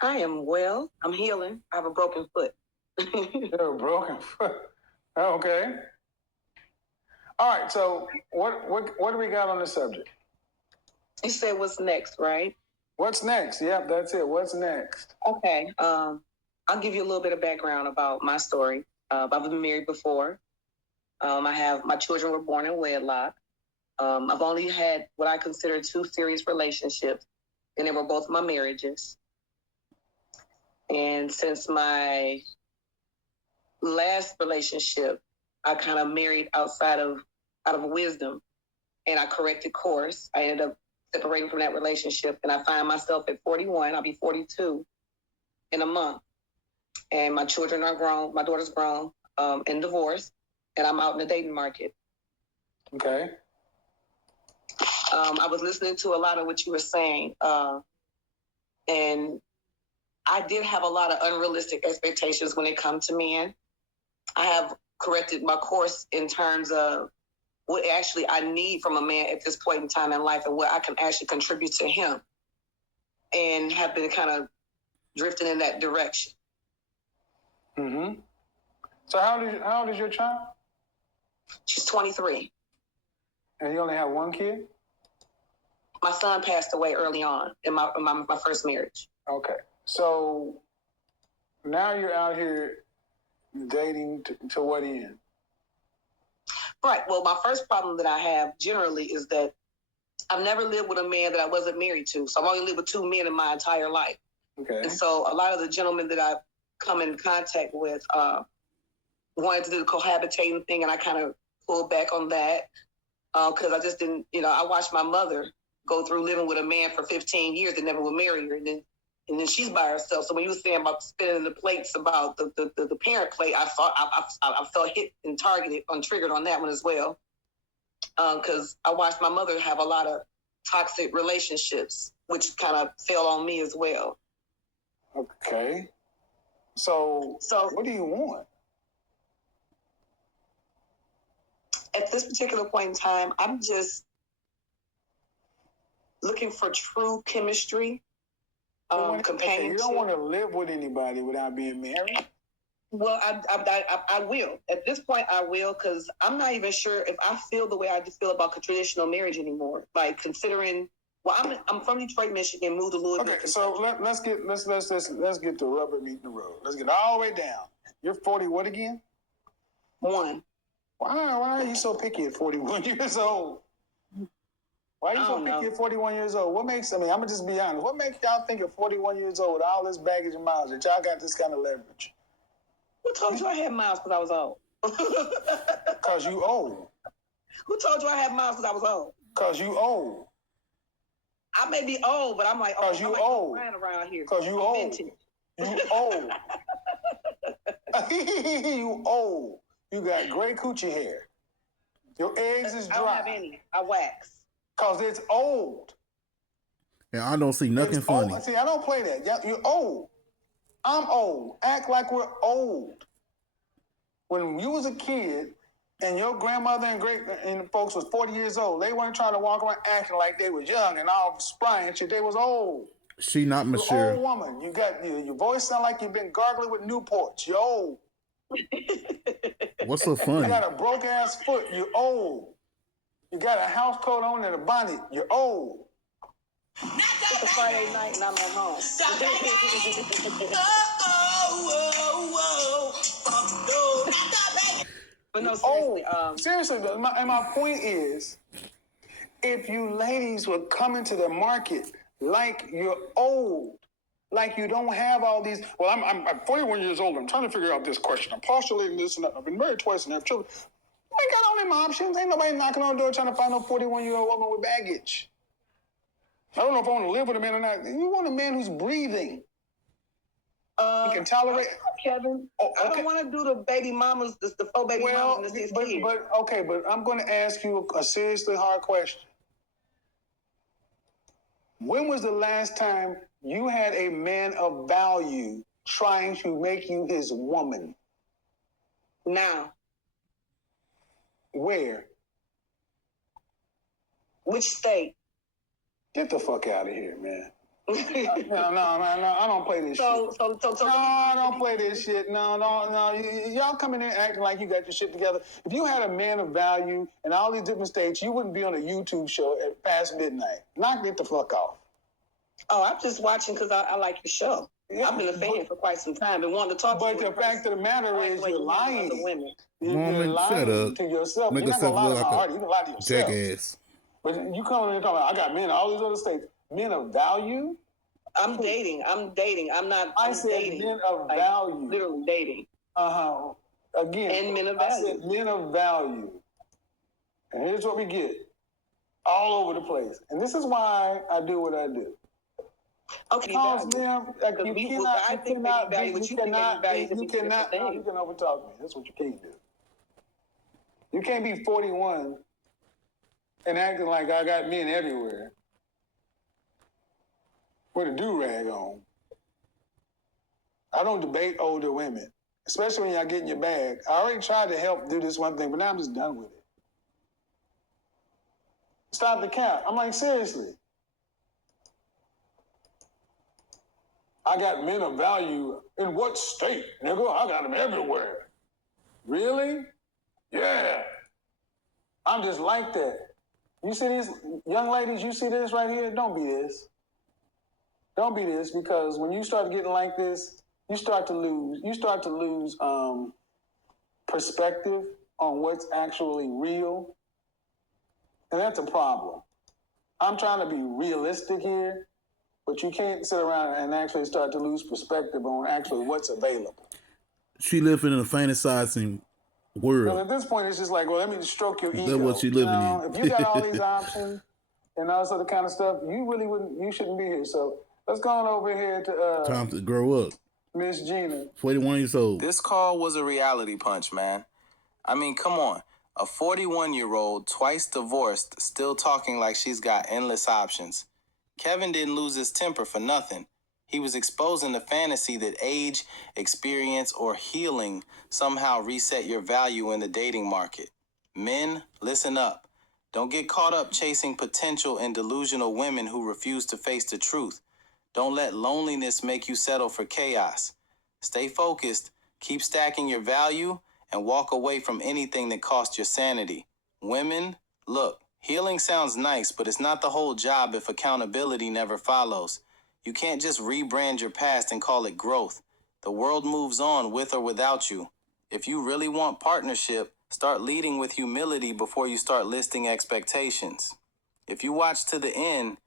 I am well. I'm healing. I have a broken foot. You're a broken foot. Okay. All right. So what do we got on the subject? You said what's next, right? What's next? Yep, that's it. What's next? Okay. I'll give you a little bit of background about my story. I've been married before. I have my children were born in wedlock. I've only had what I consider two serious relationships, and they were both my marriages. And since my last relationship, I kind of married out of wisdom, and I corrected course. I ended up separating from that relationship, and I find myself at 41. I'll be 42 in a month, and my children are grown. My daughter's grown and divorced, and I'm out in the dating market. Okay. I was listening to a lot of what you were saying, and I did have a lot of unrealistic expectations when it comes to men. I have corrected my course in terms of what actually I need from a man at this point in time in life and what I can actually contribute to him, and have been kind of drifting in that direction. Mm-hmm. So how old is your child? She's 23. And you only have one kid? My son passed away early on in my first marriage. Okay. So now you're out here dating to what end? Right. Well, my first problem that I have generally is that I've never lived with a man that I wasn't married to. So I've only lived with two men in my entire life. Okay. And so a lot of the gentlemen that I've come in contact with wanted to do the cohabitating thing, and I kind of pulled back on that because I just didn't, I watched my mother go through living with a man for 15 years and never would marry her. And then she's by herself. So when you were saying about spinning the plates, about the parent plate, I felt hit and targeted, triggered on that one as well. Because I watched my mother have a lot of toxic relationships, which kind of fell on me as well. Okay. So what do you want? At this particular point in time, I'm just looking for true chemistry, companionship. Okay, you don't want to live with anybody without being married? Well, I will. At this point, I will, because I'm not even sure if I feel the way I feel about traditional marriage anymore. Like, considering, well, I'm from Detroit, Michigan, moved to Louisville. Okay, so let's get the rubber meeting the road. Let's get all the way down. You're 40. What again? One. Why are you so picky at 41 years old? Why are you so picky at 41 years old? What makes, I'm going to just be honest. What makes y'all think at 41 years old, all this baggage and miles, that y'all got this kind of leverage? Who told you I had miles because I was old? Because you old. Who told you I had miles because I was old? Because you old. I may be old, but I'm like, because you old. Around here. Because you old. Vintage. You old. You old. You got gray coochie hair. Your eggs is dry. I don't have any. I wax. Because it's old. And I don't see nothing funny. Old. See, I don't play that. You're old. I'm old. Act like we're old. When you was a kid and your grandmother and folks was 40 years old, they weren't trying to walk around acting like they was young and all spry and shit. They was old. She not mature. You're old woman. You got your voice sound like you've been gargling with Newports. You're old. What's so funny? You got a broke ass foot. You're old. You got a house coat on and a bonnet. You're old. It's a Friday night and I'm at home. But no, seriously. Seriously, my point is, if you ladies would come into the market like you're old, like you don't have all these. Well, I'm 41 years old. I'm trying to figure out this question. I'm postulating this and that. I've been married twice and have children. I ain't got all them options. Ain't nobody knocking on the door trying to find no 41-year-old woman with baggage. I don't know if I want to live with a man or not. You want a man who's breathing. You can tolerate. Kevin, I don't want to do the baby mamas, the four baby mamas. But I'm going to ask you a seriously hard question. When was the last time you had a man of value trying to make you his woman? Now. Where? Which state? Get the fuck out of here, man. No, I don't play this shit. So No, I don't play this shit. No. Y'all come in there acting like you got your shit together. If you had a man of value in all these different states, you wouldn't be on a YouTube show at past midnight. Knock it the fuck off. Oh, I'm just watching because I like your show. Yeah, I've been a fan for quite some time and wanted to talk to you. But the fact of the matter is, you're lying. Women. You're Woman, lying shut up. to yourself. Make You're not yourself gonna lie to look my like heart. You can lie to yourself. Jackass. But you come in and talk about, I got men in all these other states. Men of value? I'm dating. I'm not. I I'm said dating. men of Like, value. literally dating. Again. And men of I value. said men of value. And here's what we get. All over the place. And this is why I do what I do. Okay, Because value. them, like, you we- cannot, I you think cannot, they value be- what you you think they cannot, value be- to you be cannot, different no, you can overtalk me. That's what you can't do. You can't be 41 and acting like I got men everywhere with a do-rag on. I don't debate older women, especially when y'all get in your bag. I already tried to help do this one thing, but now I'm just done with it. Stop the cap. I'm like, seriously. I got men of value in what state, nigga? I got them everywhere. Really? Yeah. I'm just like that. You see these young ladies, you see this right here? Don't be this. Don't be this, because when you start getting like this, you start to lose perspective on what's actually real. And that's a problem. I'm trying to be realistic here, but you can't sit around and actually start to lose perspective on actually what's available. She living in a fantasizing world. Well, at this point, it's just like, well, let me just stroke your ego. That's what she living in. If you got all these options and all this other kind of stuff, you shouldn't be here. So let's go on over here to Time to grow up. Miss Gina. 41 years old. This call was a reality punch, man. I mean, come on. A 41-year-old, twice divorced, still talking like she's got endless options. Kevin didn't lose his temper for nothing. He was exposing the fantasy that age, experience, or healing somehow reset your value in the dating market. Men, listen up. Don't get caught up chasing potential and delusional women who refuse to face the truth. Don't let loneliness make you settle for chaos. Stay focused, keep stacking your value, and walk away from anything that costs your sanity. Women, look, healing sounds nice, but it's not the whole job if accountability never follows. You can't just rebrand your past and call it growth. The world moves on with or without you. If you really want partnership, start leading with humility before you start listing expectations. If you watch to the end,